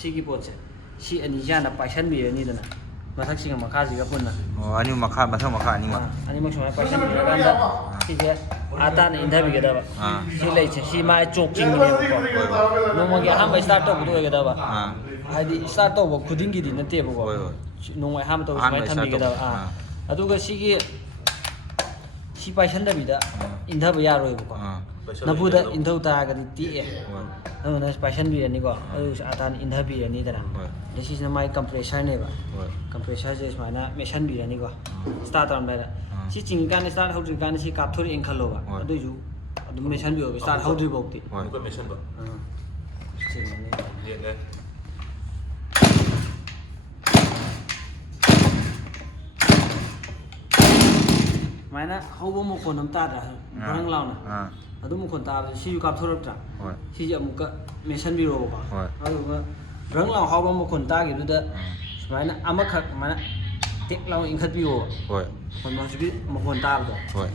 시기 보체 시 아니잖아 파이션 비에니잖아 마삭시가 마카지가 본나 아니 마카 마상 마카 아니 마 아니 뭐 정말 파이션 비간다 시게 아타는 인터뷰가 봐 실레체 시마에 쪽징네 노모게 한번 스타트 부도 해가 봐 하디 스타트 뭐 구딩기디 નથી 보고 노모에 한번 또 스마이 탐비가 아두가 시기 시 파이션 비다 인터뷰 야로이 보고 나보다 인터뷰 따가디 띠에 나 파이션 비에니고 아타는 인터뷰 비에니더라 This is my compressor ne ba. Compressor je ismana machine bi ni ko. Start on ba. Si ching kan start how kan si kap thori in khalo ba. Adu ju adu machine bi start how dri bok ti. Ko machine ba. Ching ni. Ye le. Mana how bo mo kon nam ta da. Rang law na. Adu mo kon ta si ju kap thorok tra. Si je mu ka machine bi ro ba. Adu ga rang law how bo mo kon ta gi du da. Mana amakhak mana tek law in khat bi wo. Hoi. Kon ma si mo kon ta ba. Hoi.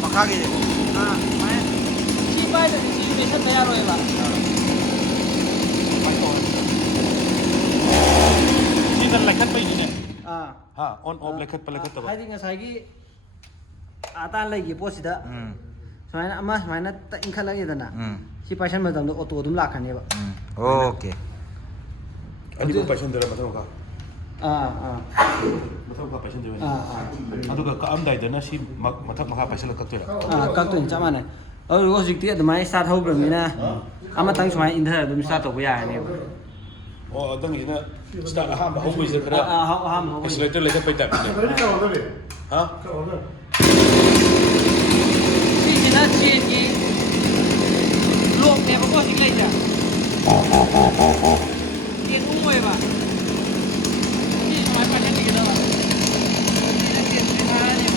Makage ni. Mana si pai da si machine tayar hoye ba. Sinan lakhat pa yun eh. Ha On off lakhat pa lakhat ba. Hai ding ngasai gi atan lai gi post da sumaina ama sumaina ta inkhala gi dana si passion ma dam do auto dum lakhane ba Okay. Ani ko passion dala matang ka. Matang ka passion dala. Aduga ka am dai dana si mathak maha passion lakhat tola. kak tu chama ne aru go jik ti da mai start ho bram ni na ama tang sumai inter dum start to ba ya ne ba Oh adang ina start aham ba hobo izar kara. ha Accelerator lakhat pa tap ni. Ha? si jina si gi lok ne ba ko jik lai ja tien u moi ba si sumai passion ni da ba tien ne ha ne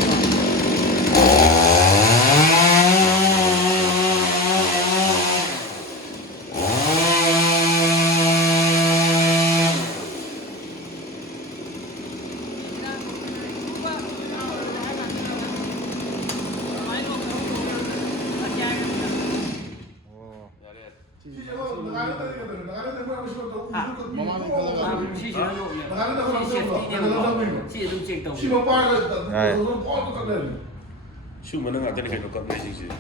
Shoe mana ngata ni kayo ka message.